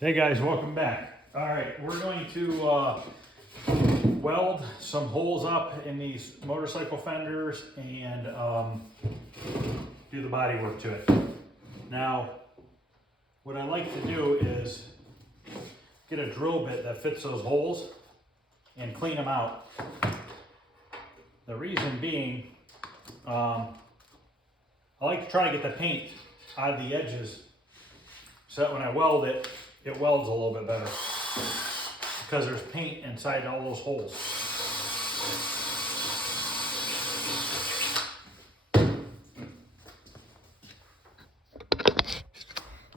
Hey guys, welcome back. All right, we're going to weld some holes up in these motorcycle fenders and do the body work to it. Now, what I like to do is get a drill bit that fits those holes and clean them out. The reason being, I like to try to get the paint out of the edges so that when I weld it, it welds a little bit better because there's paint inside all those holes.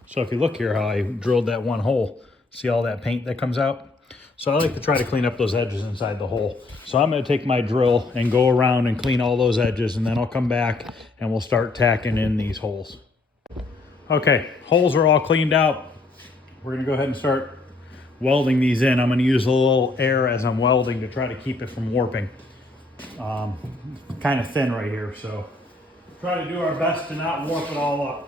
So if you look here how I drilled that one hole, see all that paint that comes out? So I like to try to clean up those edges inside the hole. So I'm going to take my drill and go around and clean all those edges, and then I'll come back and we'll start tacking in these holes. Okay, holes are all cleaned out. We're going to go ahead and start welding these in. I'm going to use a little air as I'm welding to try to keep it from warping. Kind of thin right here, so try to do our best to not warp it all up.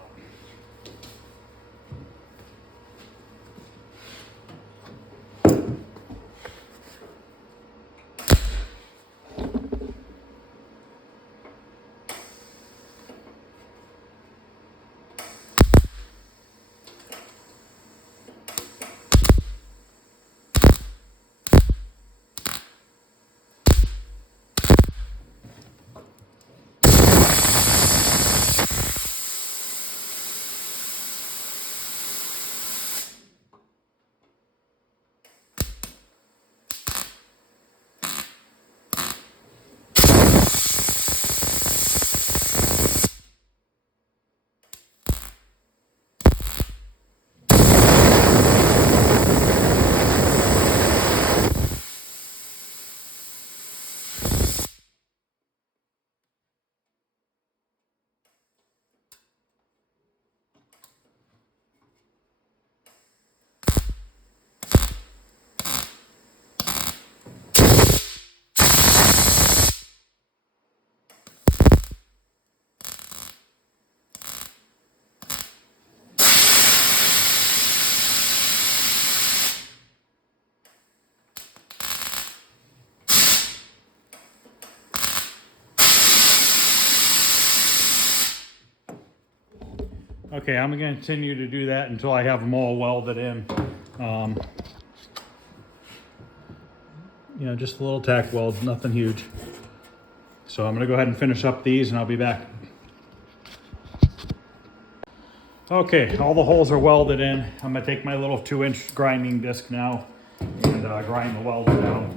Okay, I'm going to continue to do that until I have them all welded in. Just a little tack weld, nothing huge. So I'm going to go ahead and finish up these and I'll be back. Okay, all the holes are welded in. I'm going to take my little 2-inch grinding disc now and grind the weld down.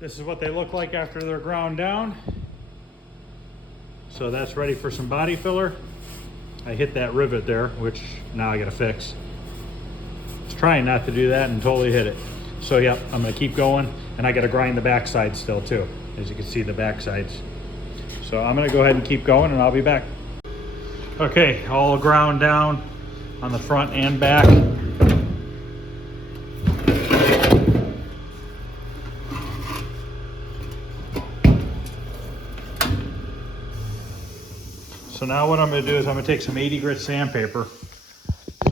This is what they look like after they're ground down. So that's ready for some body filler. I hit that rivet there, which now I gotta fix. I was trying not to do that and totally hit it. So yep, I'm gonna keep going, and I gotta grind the backside still too. As you can see, the backsides. So I'm gonna go ahead and keep going and I'll be back. Okay, all ground down on the front and back. So now what I'm gonna do is I'm gonna take some 80 grit sandpaper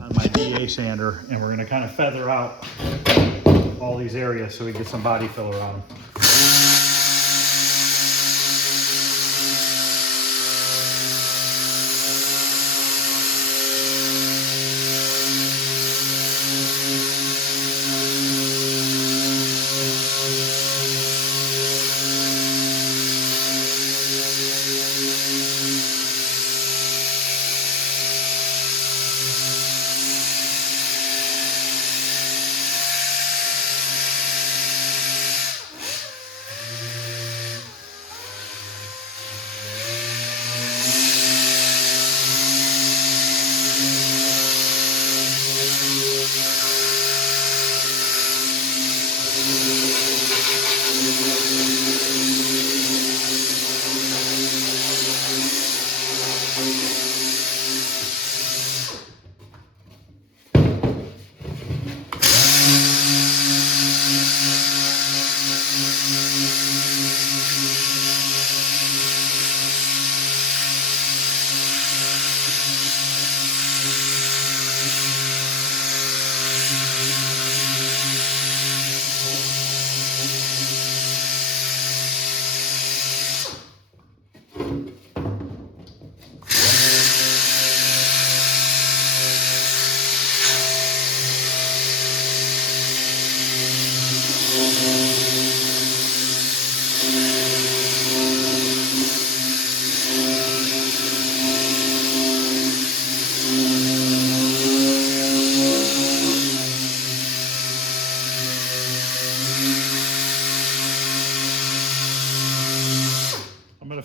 on my DA sander, and we're gonna kind of feather out all these areas so we get some body filler on them.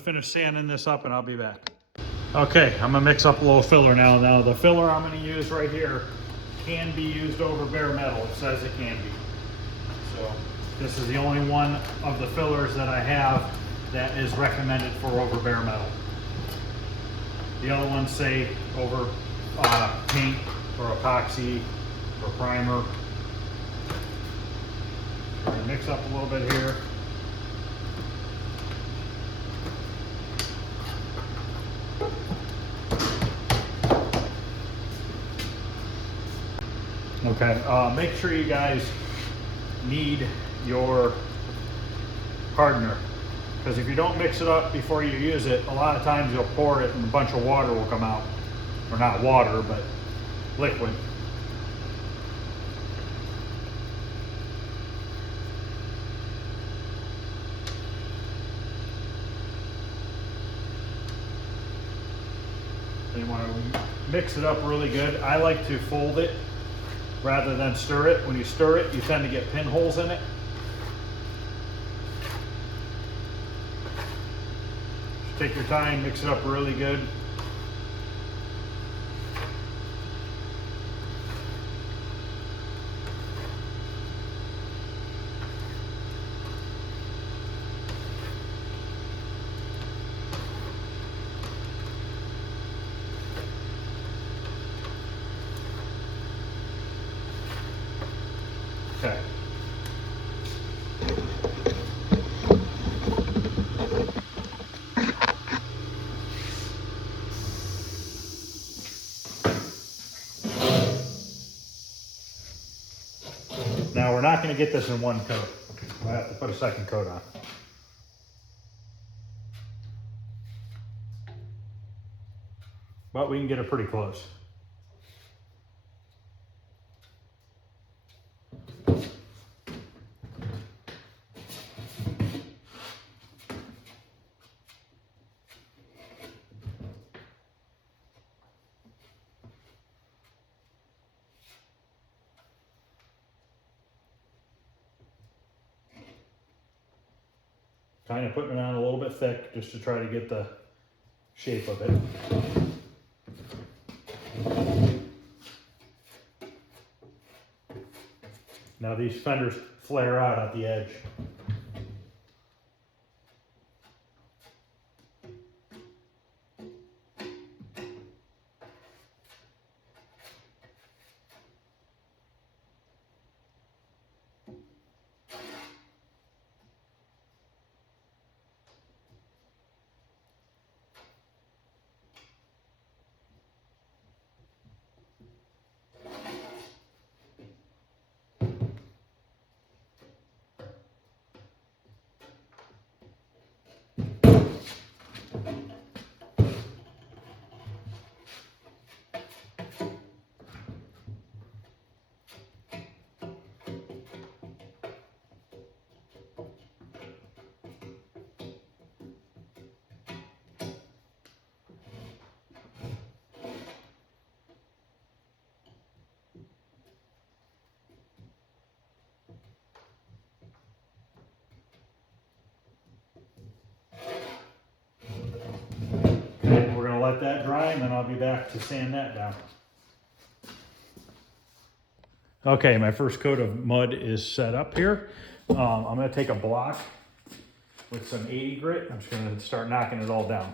Finish sanding this up and I'll be back. Okay, I'm gonna mix up a little filler now. Now the filler I'm gonna use right here can be used over bare metal. It says it can be. So this is the only one of the fillers that I have that is recommended for over bare metal. The other ones say over paint or epoxy or primer. We're gonna mix up a little bit here. Okay, make sure you guys knead your hardener, because if you don't mix it up before you use it, a lot of times you'll pour it and a bunch of water will come out. Or not water, but liquid. You want to mix it up really good. I like to fold it rather than stir it. When you stir it, you tend to get pinholes in it. Just take your time, mix it up really good. Okay. Now we're not going to get this in one coat. I have to put a second coat on. But we can get it pretty close. Kind of putting it on a little bit thick just to try to get the shape of it. Now these fenders flare out at the edge. let that dry, and then I'll be back to sand that down. Okay, my first coat of mud is set up here. I'm gonna take a block with some 80 grit. I'm just gonna start knocking it all down.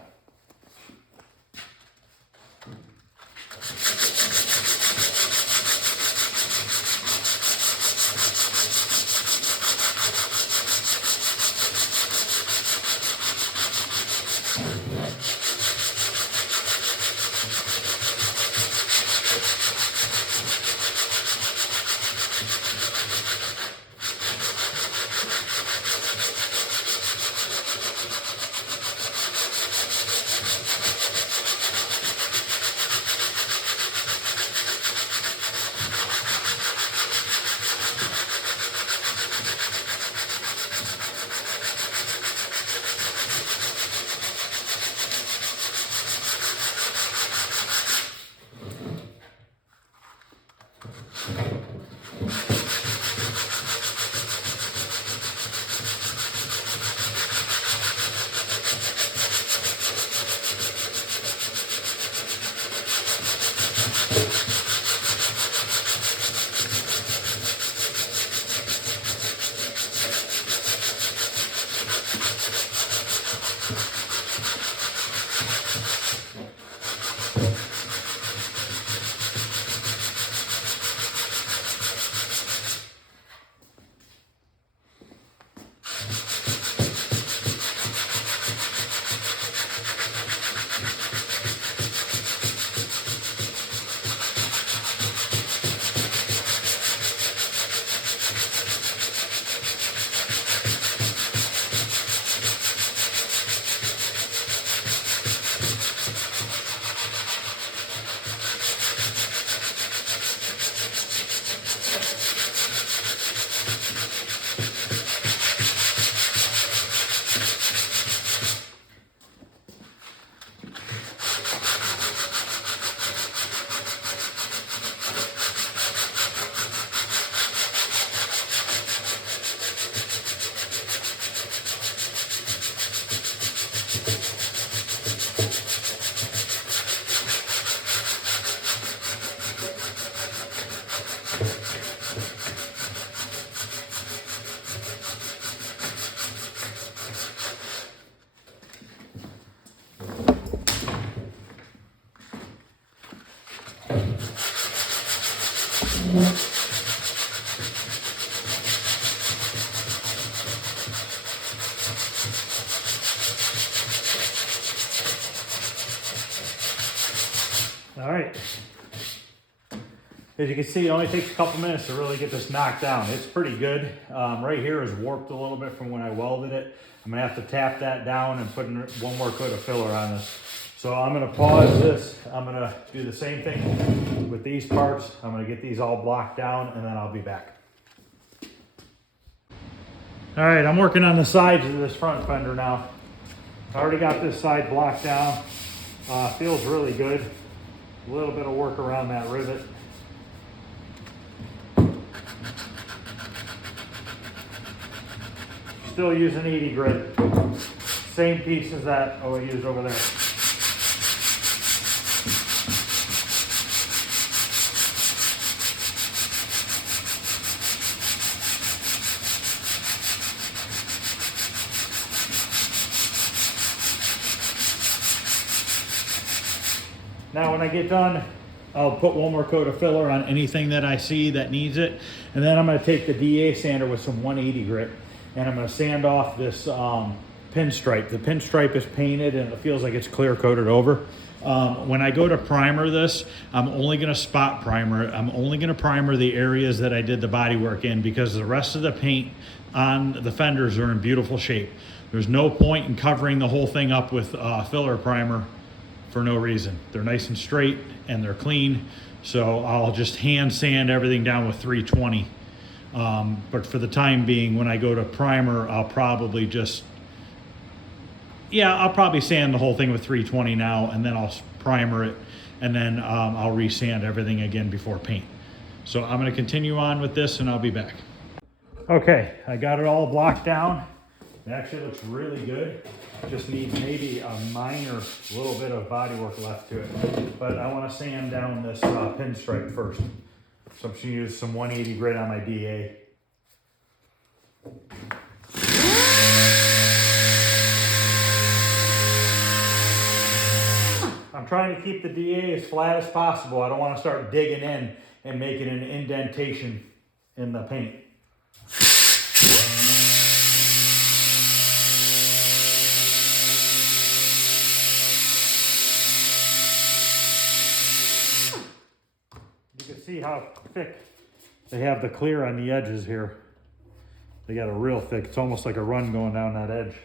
All right. As you can see, it only takes a couple minutes to really get this knocked down. It's pretty good. Right here is warped a little bit from when I welded it. I'm gonna have to tap that down and put one more coat of filler on this. So I'm gonna pause this. I'm gonna do the same thing with these parts. I'm gonna get these all blocked down and then I'll be back. All right, I'm working on the sides of this front fender now. I already got this side blocked down. Feels really good. A little bit of work around that rivet. Still using 80 grit. Same piece as that I used over there. Now when I get done, I'll put one more coat of filler on anything that I see that needs it. And then I'm gonna take the DA sander with some 180 grit and I'm gonna sand off this pinstripe. The pinstripe is painted and it feels like it's clear coated over. When I go to primer this, I'm only gonna spot primer. I'm only gonna primer the areas that I did the bodywork in because the rest of the paint on the fenders are in beautiful shape. There's no point in covering the whole thing up with filler primer for no reason. They're nice and straight and they're clean. So I'll just hand sand everything down with 320. But for the time being, when I go to primer, I'll probably I'll probably sand the whole thing with 320 now and then I'll primer it and then I'll resand everything again before paint. So I'm gonna continue on with this and I'll be back. Okay, I got it all blocked down. It actually looks really good. Just needs maybe a minor little bit of bodywork left to it. But I want to sand down this pinstripe first. So I'm just going to use some 180 grit on my DA. I'm trying to keep the DA as flat as possible. I don't want to start digging in and making an indentation in the paint. You can see how thick they have the clear on the edges here. They got a real thick, it's almost like a run going down that edge.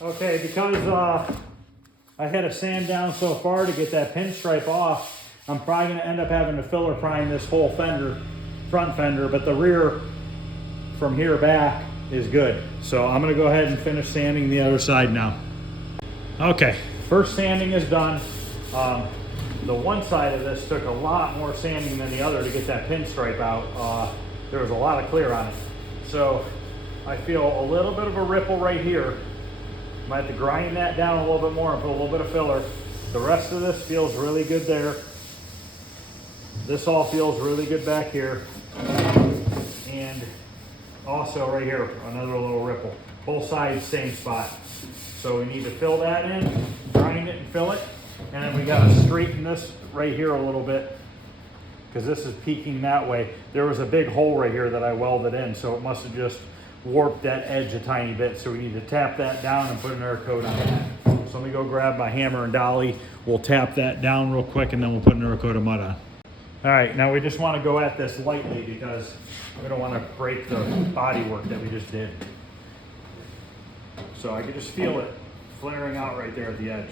Okay, because I had to sand down so far to get that pinstripe off, I'm probably going to end up having to filler prime this whole fender, front fender, but the rear from here back is good. So I'm going to go ahead and finish sanding the other side now. Okay, first sanding is done. The one side of this took a lot more sanding than the other to get that pinstripe out. There was a lot of clear on it. So I feel a little bit of a ripple right here. I might have to grind that down a little bit more and put a little bit of filler. The rest of this feels really good there. This all feels really good back here. And also right here, another little ripple. Both sides, same spot. So we need to fill that in, grind it and fill it. And then we gotta straighten this right here a little bit because this is peeking that way. There was a big hole right here that I welded in, so it must have just warped that edge a tiny bit. So we need to tap that down and put another coat on that. So let me go grab my hammer and dolly. We'll tap that down real quick and then we'll put another coat of mud on. All right, now we just wanna go at this lightly because we don't wanna break the body work that we just did. So I can just feel it flaring out right there at the edge.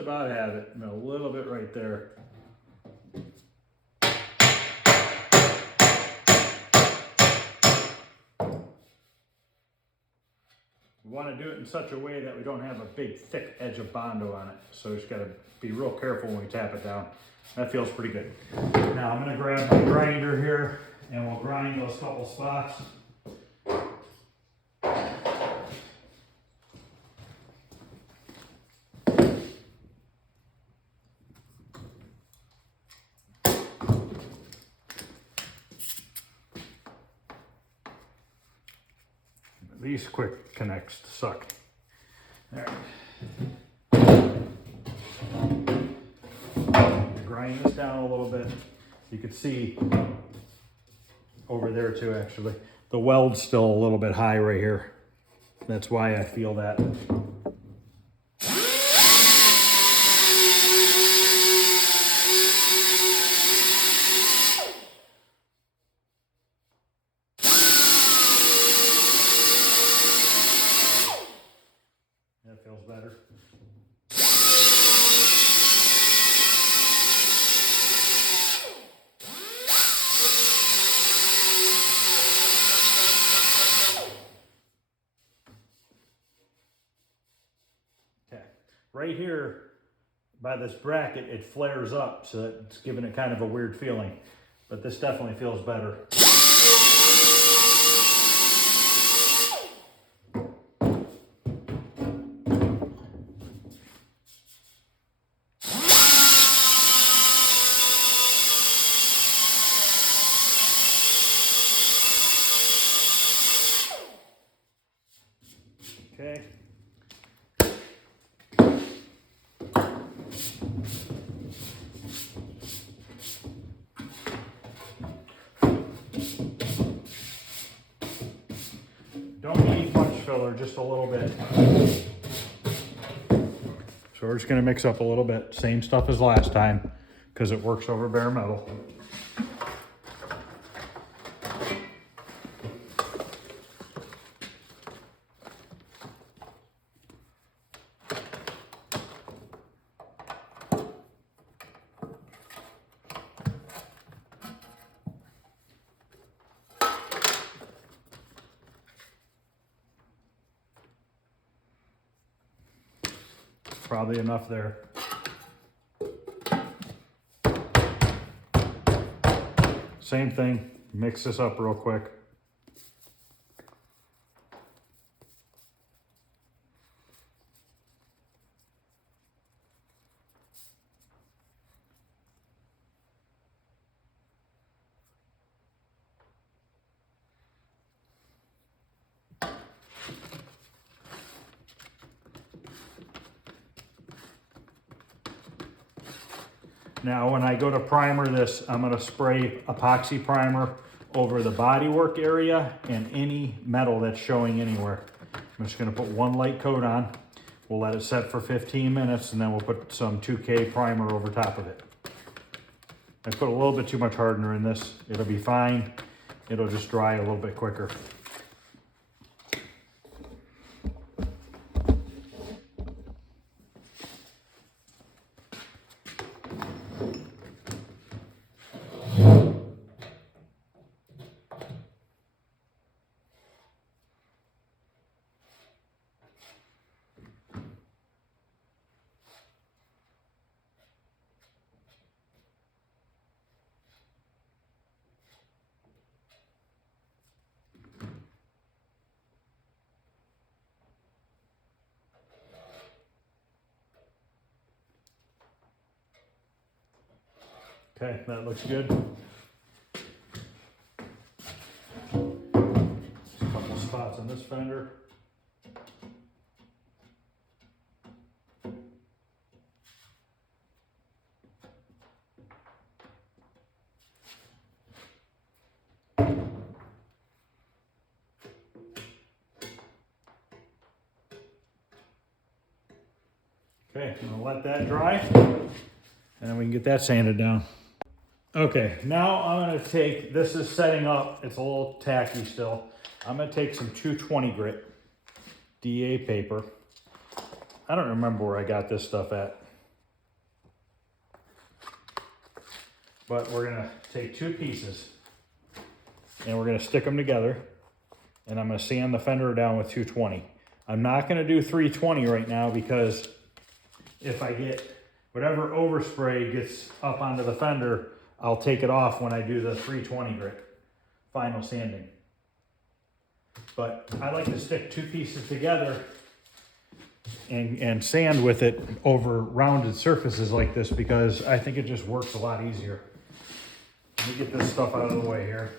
about have it, and a little bit right there. We want to do it in such a way that we don't have a big thick edge of Bondo on it. So we just got to be real careful when we tap it down. That feels pretty good. Now I'm going to grab my grinder here and we'll grind those couple spots. These quick connects suck. All right. Grind this down a little bit. You can see over there too, actually. The weld's still a little bit high right here. That's why I feel that. That feels better. Okay, right here by this bracket, it flares up, so it's giving it kind of a weird feeling, but this definitely feels better. Okay. Don't need much filler, just a little bit. So we're just gonna mix up a little bit. Same stuff as last time, because it works over bare metal. Probably enough there. Same thing, mix this up real quick. Now when I go to primer this, I'm going to spray epoxy primer over the bodywork area and any metal that's showing anywhere. I'm just going to put one light coat on. We'll let it set for 15 minutes and then we'll put some 2K primer over top of it. I put a little bit too much hardener in this. It'll be fine. It'll just dry a little bit quicker. Okay, that looks good. Just a couple spots on this fender. Okay, I'm gonna let that dry, and then we can get that sanded down. Okay, now I'm gonna take, this is setting up, it's a little tacky still. I'm gonna take some 220 grit DA paper. I don't remember where I got this stuff at. but we're gonna take 2 pieces and we're gonna stick them together, and I'm gonna sand the fender down with 220. I'm not gonna do 320 right now because if I get whatever overspray gets up onto the fender, I'll take it off when I do the 320 grit final sanding. But I like to stick 2 pieces together and sand with it over rounded surfaces like this because I think it just works a lot easier. Let me get this stuff out of the way here.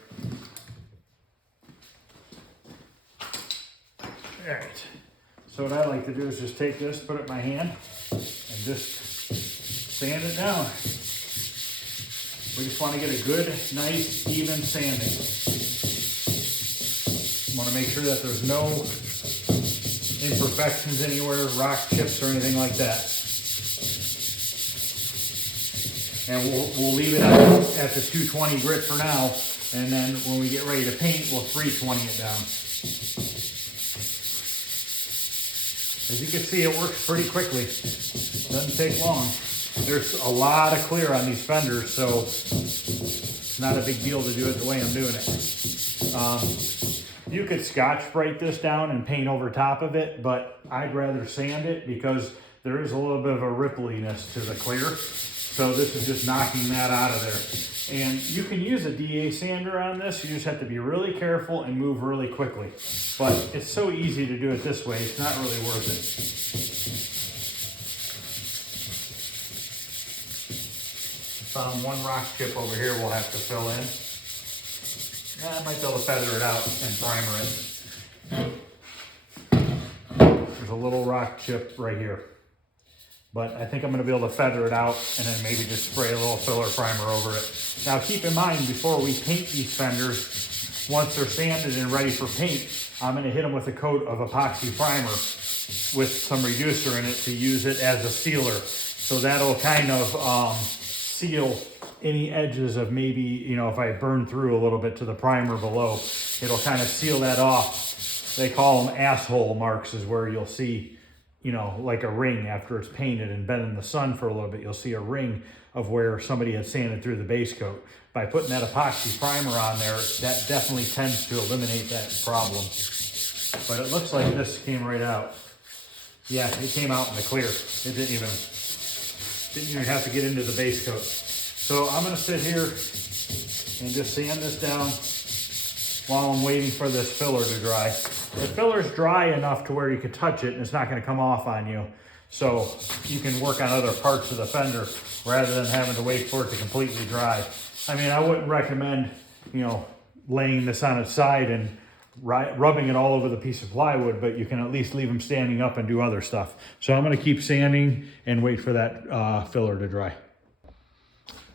All right. So what I like to do is just take this, put it in my hand, and just sand it down. We just want to get a good, nice, even sanding. Want to make sure that there's no imperfections anywhere, rock chips or anything like that. And we'll leave it at the 220 grit for now, and then when we get ready to paint, we'll 320 it down. As you can see, it works pretty quickly. Doesn't take long. There's a lot of clear on these fenders, so it's not a big deal to do it the way I'm doing it. You could Scotch Brite this down and paint over top of it, but I'd rather sand it because there is a little bit of a rippliness to the clear. So this is just knocking that out of there. And you can use a DA sander on this. You just have to be really careful and move really quickly. But it's so easy to do it this way, it's not really worth it. Found 1 rock chip over here we'll have to fill in. I might be able to feather it out and primer it. There's a little rock chip right here. But I think I'm going to be able to feather it out and then maybe just spray a little filler primer over it. Now keep in mind, before we paint these fenders, once they're sanded and ready for paint, I'm going to hit them with a coat of epoxy primer with some reducer in it to use it as a sealer. So that'll kind of seal any edges of maybe, you know, if I burn through a little bit to the primer below, it'll kind of seal that off. They call them asshole marks, is where you'll see, you know, like a ring after it's painted and been in the sun for a little bit, you'll see a ring of where somebody had sanded through the base coat. By putting that epoxy primer on there, that definitely tends to eliminate that problem. But it looks like this came right out. Yeah, it came out in the clear. It didn't even have to get into the base coat. So I'm gonna sit here and just sand this down while I'm waiting for this filler to dry. The filler's dry enough to where you can touch it and it's not gonna come off on you. So you can work on other parts of the fender rather than having to wait for it to completely dry. I mean, I wouldn't recommend, you know, laying this on its side and rubbing it all over the piece of plywood, but you can at least leave them standing up and do other stuff. So I'm gonna keep sanding and wait for that filler to dry.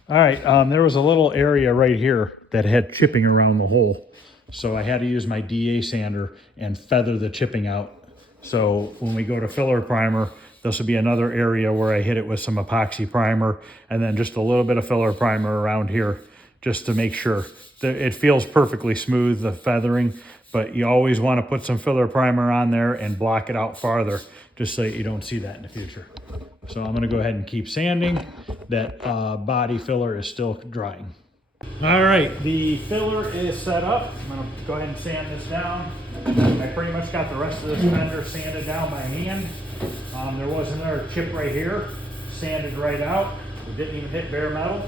All right, there was a little area right here that had chipping around the hole. So I had to use my DA sander and feather the chipping out. So when we go to filler primer, this will be another area where I hit it with some epoxy primer and then just a little bit of filler primer around here just to make sure that it feels perfectly smooth, the feathering, but you always want to put some filler primer on there and block it out farther just so you don't see that in the future. So I'm gonna go ahead and keep sanding. That body filler is still drying. All right, the filler is set up. I'm gonna go ahead and sand this down. I pretty much got the rest of this fender sanded down by hand. There was another chip right here, sanded right out. We didn't even hit bare metal.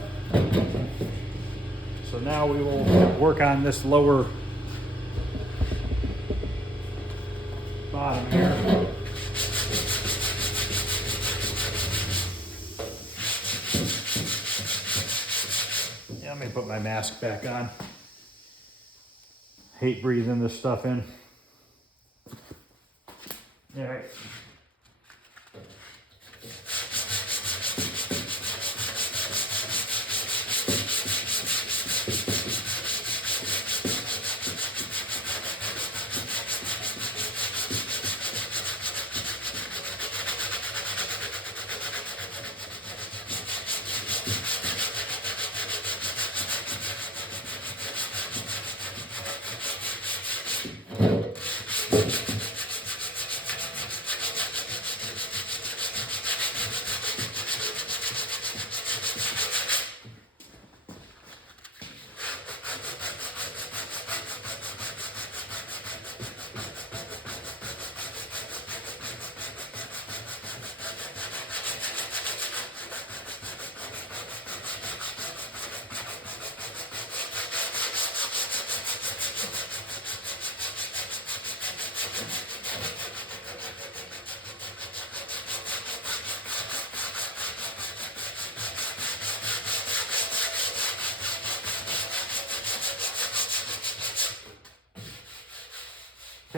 So now we will work on this lower bottom here. Let me put my mask back on. Hate breathing this stuff in. All right.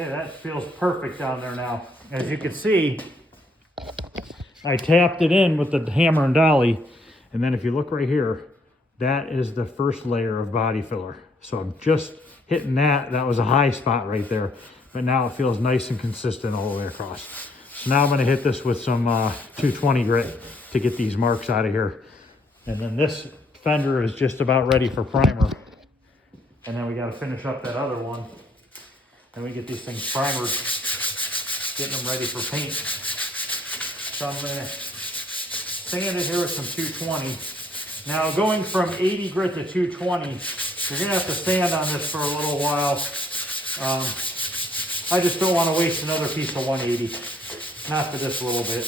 Okay, that feels perfect down there now. As you can see, I tapped it in with the hammer and dolly, and then if you look right here, that is the first layer of body filler. So I'm just hitting that. That was a high spot right there, but now it feels nice and consistent all the way across. So now I'm gonna hit this with some 220 grit to get these marks out of here. And then this fender is just about ready for primer. And then we gotta finish up that other one. And we get these things primered, getting them ready for paint. So I'm gonna sand it here with some 220. Now going from 80 grit to 220, you're gonna have to sand on this for a little while. I just don't wanna waste another piece of 180, not for this little bit.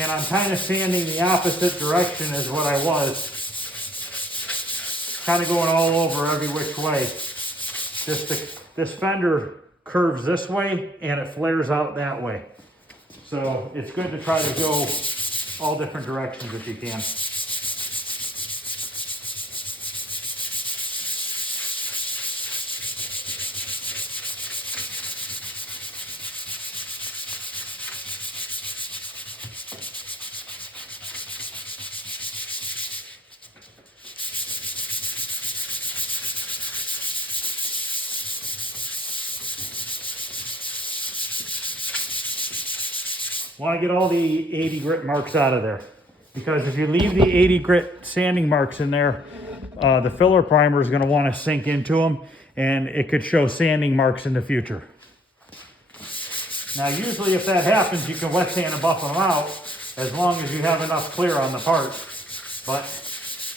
And I'm kind of sanding the opposite direction as what I was. Kind of going all over every which way. This fender curves this way and it flares out that way. So it's good to try to go all different directions if you can. Want to get all the 80 grit marks out of there, because if you leave the 80 grit sanding marks in there, the filler primer is going to want to sink into them and it could show sanding marks in the future. Now usually if that happens, you can wet sand and buff them out as long as you have enough clear on the part. But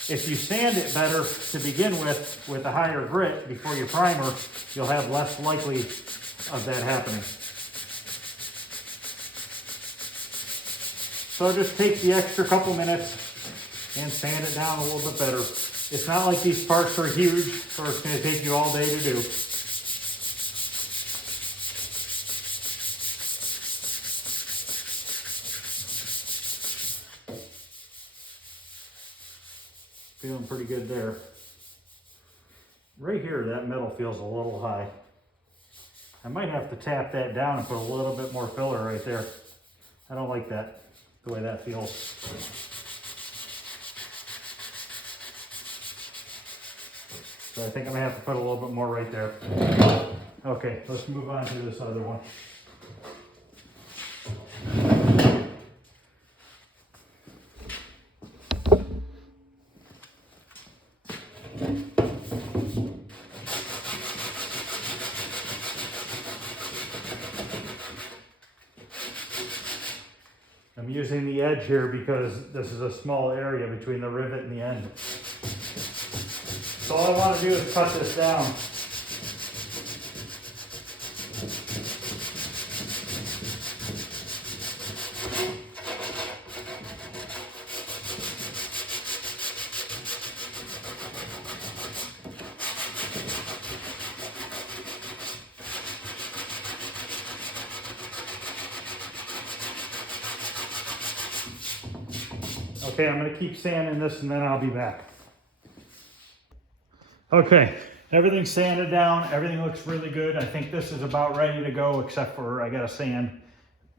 if you sand it better to begin with a higher grit before you primer, you'll have less likely of that happening. So just take the extra couple minutes and sand it down a little bit better. It's not like these parts are huge, so it's going to take you all day to do. Feeling pretty good there. Right here, that metal feels a little high. I might have to tap that down and put a little bit more filler right there. I don't like that, the way that feels. So I think I'm gonna have to put a little bit more right there. Okay, let's move on to this other one. I'm using the edge here because this is a small area between the rivet and the end. So all I want to do is cut this down. Okay, I'm going to keep sanding this and then I'll be back. Okay, everything's sanded down. Everything looks really good. I think this is about ready to go, except for I got to sand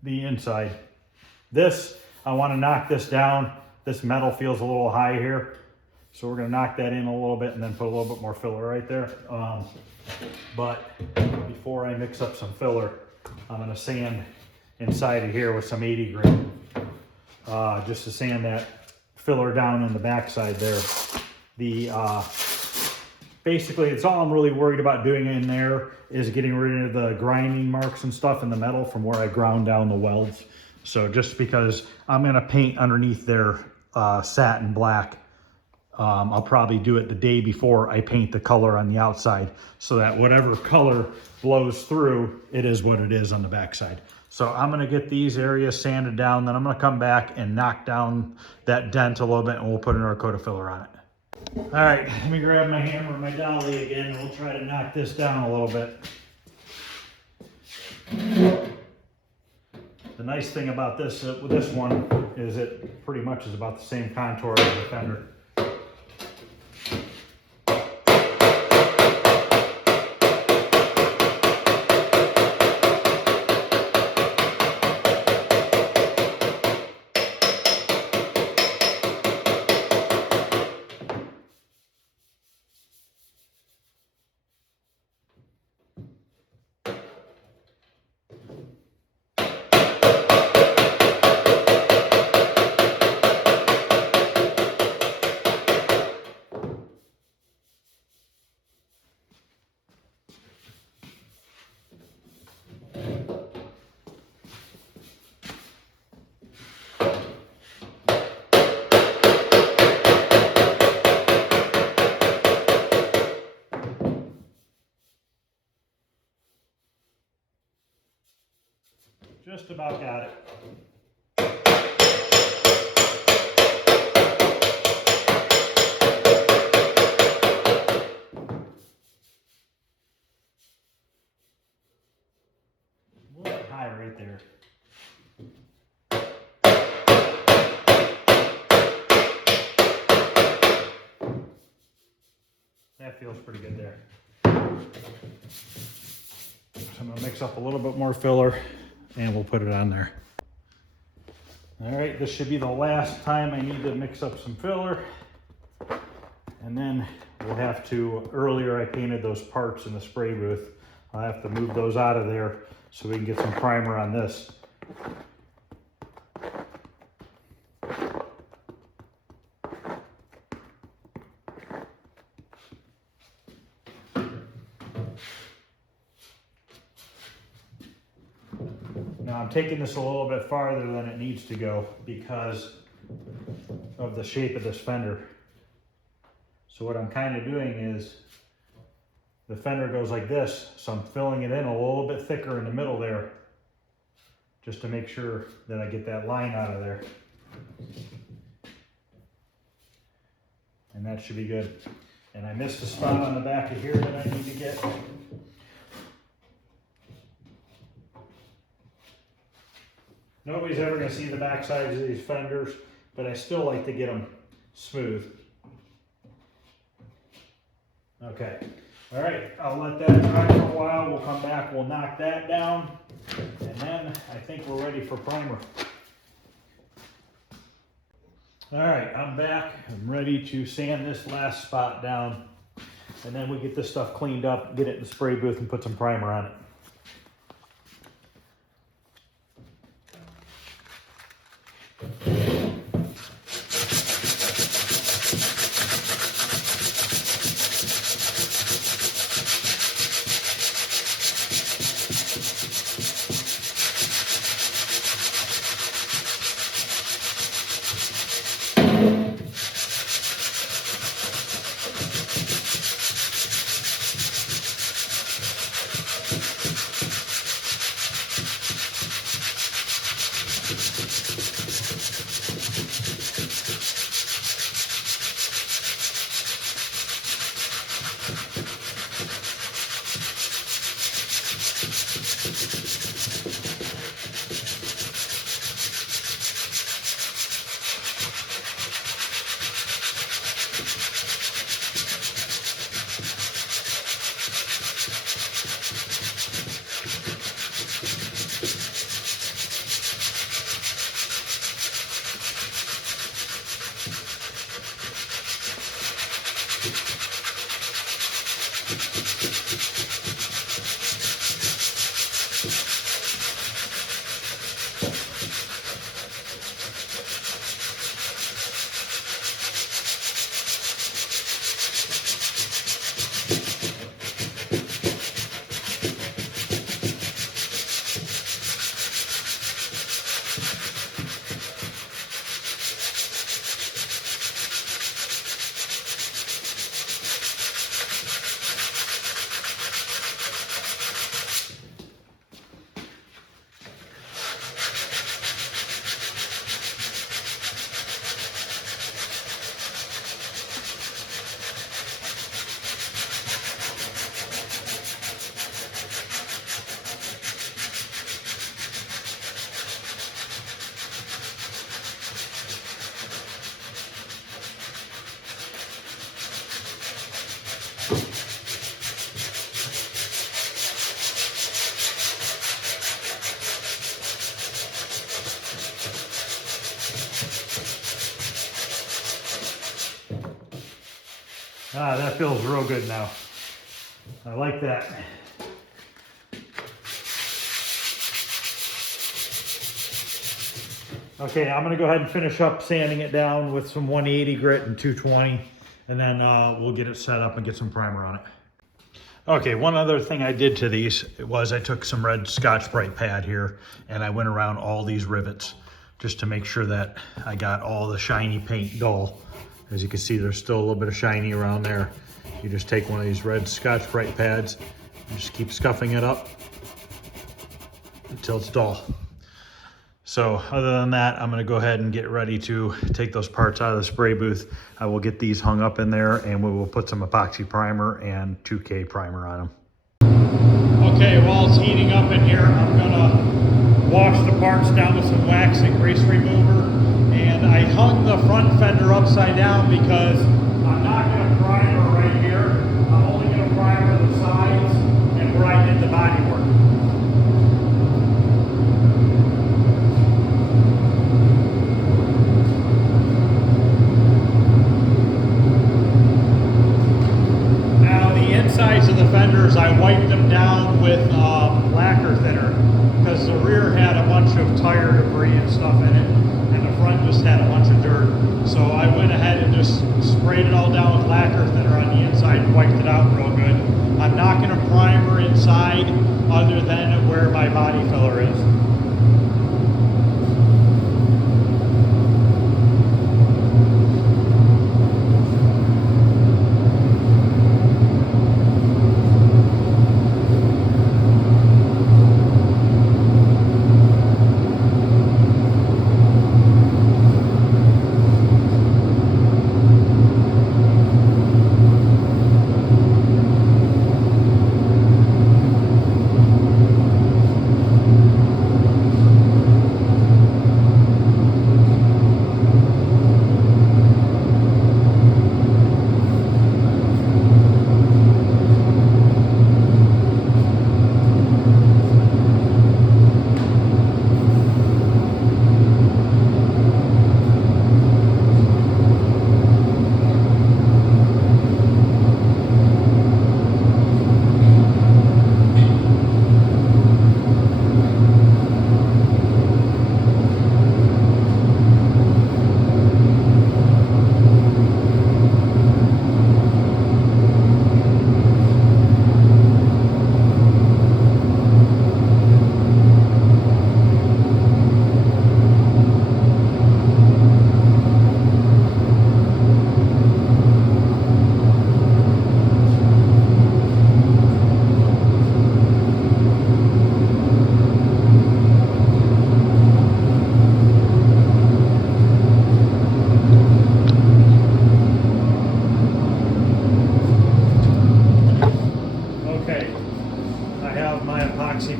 the inside. This, I want to knock this down. This metal feels a little high here. So we're going to knock that in a little bit and then put a little bit more filler right there. But before I mix up some filler, I'm going to sand inside of here with some 80 grit. Just to sand that filler down in the backside there. Basically, it's all I'm really worried about doing in there is getting rid of the grinding marks and stuff in the metal from where I ground down the welds. So just because I'm gonna paint underneath there satin black, I'll probably do it the day before I paint the color on the outside so that whatever color blows through, it is what it is on the backside. So I'm gonna get these areas sanded down, then I'm gonna come back and knock down that dent a little bit and we'll put another coat of filler on it. All right, let me grab my hammer and my dolly again and we'll try to knock this down a little bit. The nice thing about this with this one is it pretty much is about the same contour as the fender. Just about got it. A little bit high right there. That feels pretty good there. So I'm gonna mix up a little bit more filler and we'll put it on there. All right, this should be the last time I need to mix up some filler. And then we'll have to, earlier I painted those parts in the spray booth. I'll have to move those out of there so we can get some primer on this. Now I'm taking this a little bit farther than it needs to go because of the shape of this fender. So what I'm kind of doing is the fender goes like this, so I'm filling it in a little bit thicker in the middle there just to make sure that I get that line out of there. And that should be good. And I missed a spot on the back of here that I need to get. Nobody's ever going to see the back sides of these fenders, but I still like to get them smooth. Okay, all right, I'll let that dry for a while. We'll come back, we'll knock that down, and then I think we're ready for primer. All right, I'm back. I'm ready to sand this last spot down, and then we get this stuff cleaned up, get it in the spray booth, and put some primer on it. Ah, that feels real good now. I like that. Okay, I'm gonna go ahead and finish up sanding it down with some 180 grit and 220, and then we'll get it set up and get some primer on it. Okay, one other thing I did to these was I took some red Scotch-Brite pad here and I went around all these rivets just to make sure that I got all the shiny paint dull. As you can see, there's still a little bit of shiny around there. You just take one of these red Scotch-Brite pads and just keep scuffing it up until it's dull. So other than that, I'm gonna go ahead and get ready to take those parts out of the spray booth. I will get these hung up in there and we will put some epoxy primer and 2K primer on them. Okay, while it's heating up in here, I'm gonna wash the parts down with some wax and grease remover. And I hung the front fender upside down because I'm not gonna primer right here. I'm only gonna primer the sides and where I did the body work. Sides of the fenders, I wiped them down with lacquer thinner because the rear had a bunch of tire debris and stuff in it, and the front just had a bunch of dirt. So I went ahead and just sprayed it all down with lacquer thinner on the inside and wiped it out real good. I'm not going to primer inside other than where my body filler is.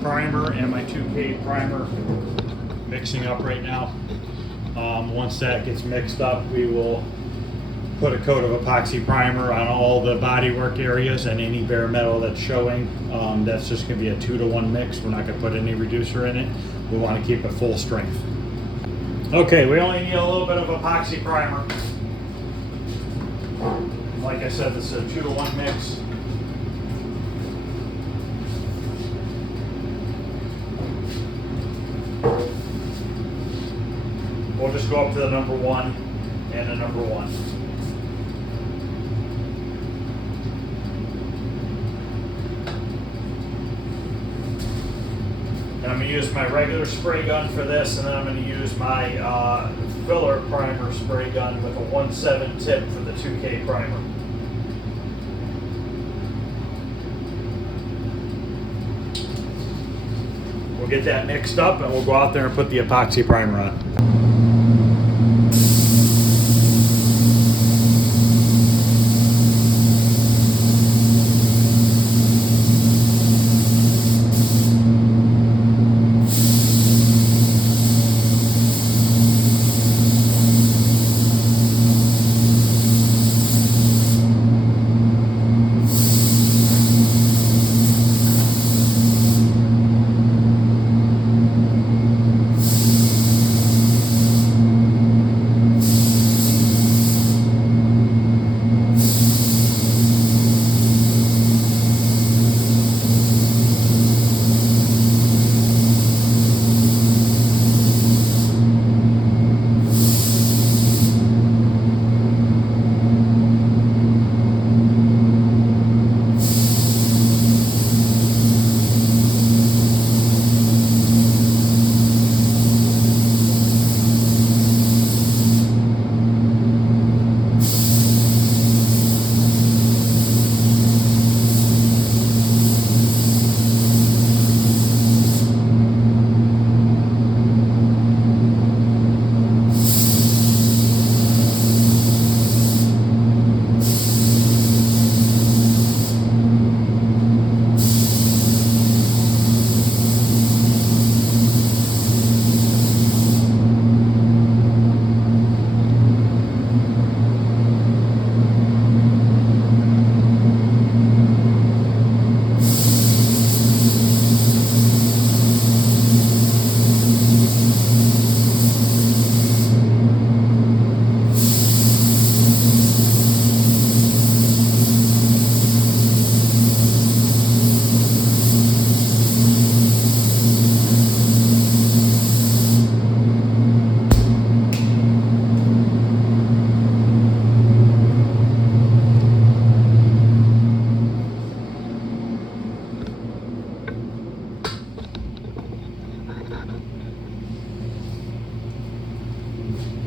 Primer and my 2K primer mixing up right now. Once that gets mixed up, we will put a coat of epoxy primer on all the bodywork areas and any bare metal that's showing. That's just going to be a 2-to-1 mix. We're not going to put any reducer in it. We want to keep it full strength. Okay, we only need a little bit of epoxy primer. Like I said, this is a 2-to-1 mix. We'll just go up to the number 1 and the number 1. And I'm going to use my regular spray gun for this, and then I'm going to use my filler primer spray gun with a 1/7 tip for the 2K primer. We'll get that mixed up and we'll go out there and put the epoxy primer on.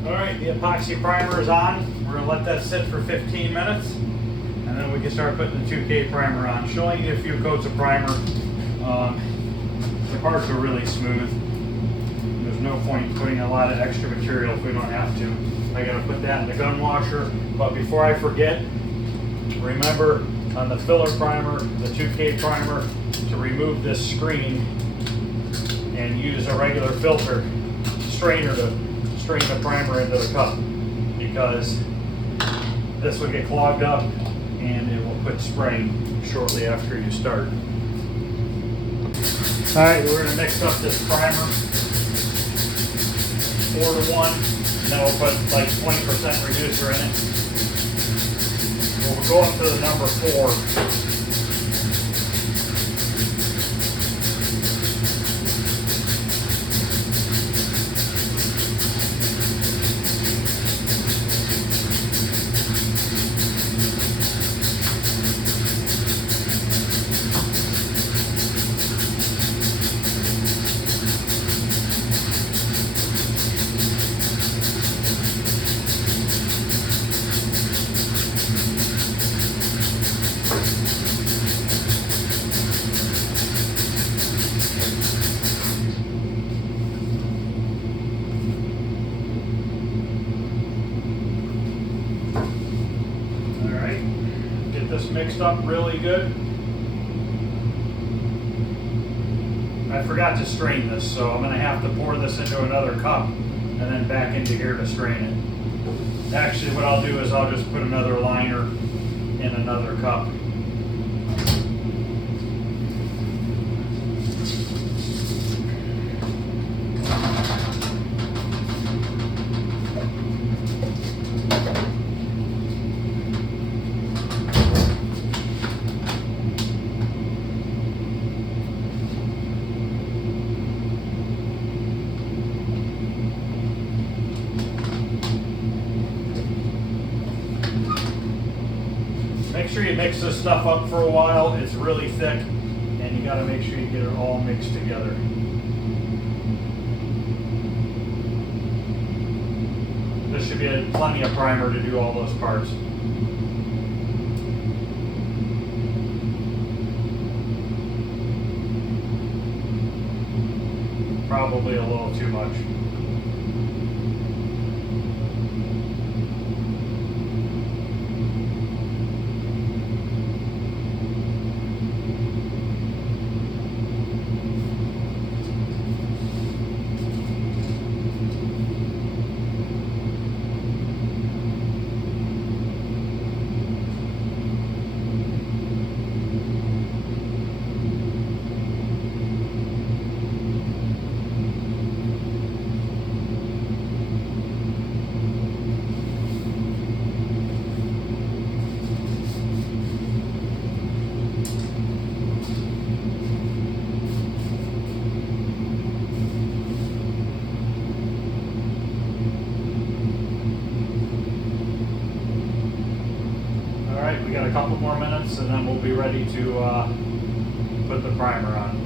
Alright, the epoxy primer is on. We're going to let that sit for 15 minutes. And then we can start putting the 2K primer on. Showing you a few coats of primer. The parts are really smooth. There's no point putting a lot of extra material if we don't have to. I got to put that in the gun washer. But before I forget, remember on the filler primer, the 2K primer, to remove this screen and use a regular filter strainer to strain the primer into the cup, because this will get clogged up and it will quit spraying shortly after you start. Alright, we're going to mix up this primer 4-to-1, and then we'll put like 20% reducer in it. We'll go up to the number 4. Mixed up really good. I forgot to strain this, so I'm going to have to pour this into another cup and then back into here to strain it. Actually, what I'll do is I'll just put another liner in another cup. Make sure you mix this stuff up for a while. It's really thick, and you got to make sure you get it all mixed together. This should be plenty of primer to do all those parts. Probably a little too much. We got a couple more minutes and then we'll be ready to put the primer on.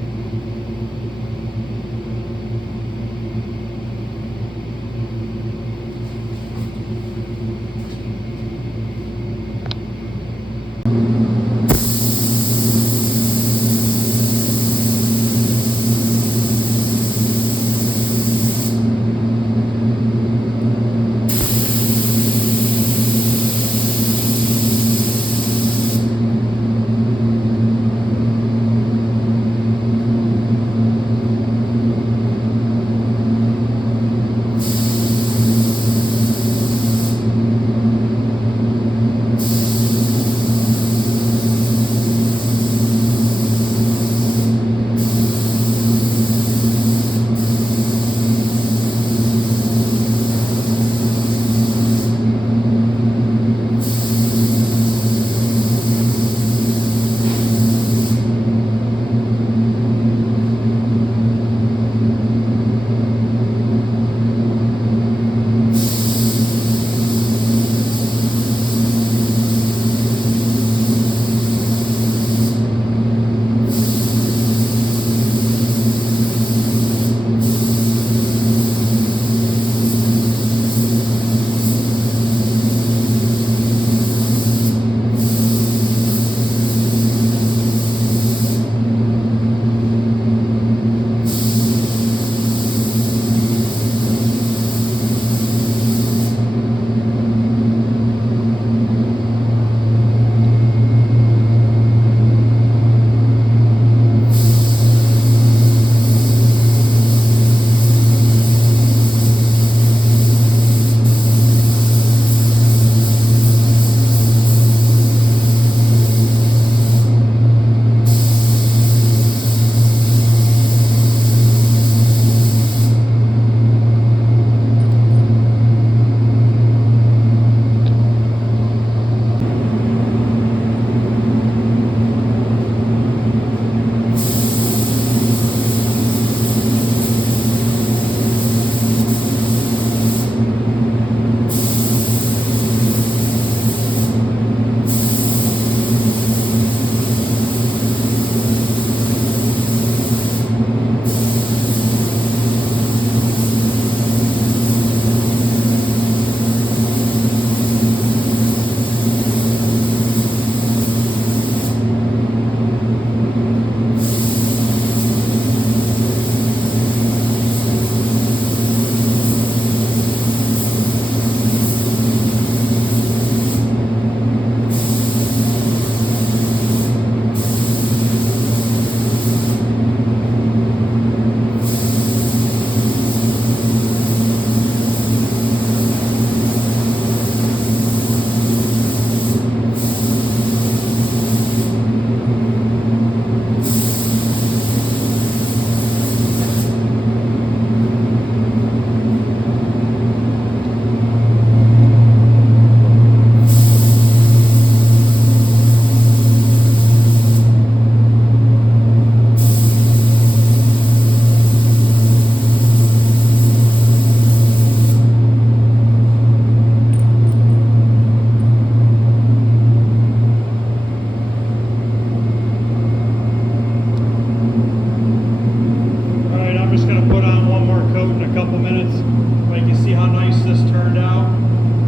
turned out.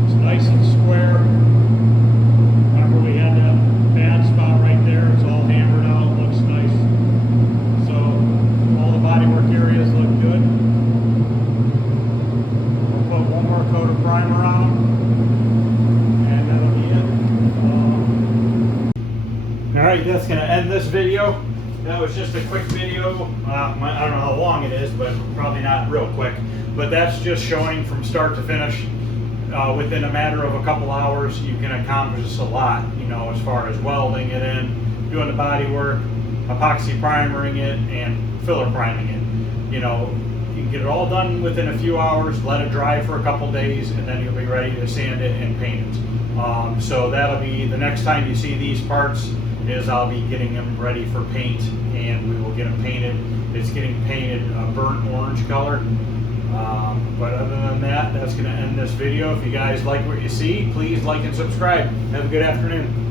It's nice and square. Remember we had that bad spot right there. It's all hammered out, looks nice. So all the bodywork areas look good. We'll put one more coat of primer on them, and that'll be it. All right, that's gonna end this video. That was just a quick video. I don't know how long it is, but probably not real quick. But that's just showing from start to finish. Within a matter of a couple hours, you can accomplish a lot, you know, as far as welding it in, doing the body work, epoxy primering it, and filler priming it. You know, you can get it all done within a few hours, let it dry for a couple days, and then you'll be ready to sand it and paint it. So that'll be the next time you see these parts, is I'll be getting them ready for paint, and we will get them painted. It's getting painted a burnt orange color. But other than that, that's going to end this video. If you guys like what you see, please like and subscribe. Have a good afternoon.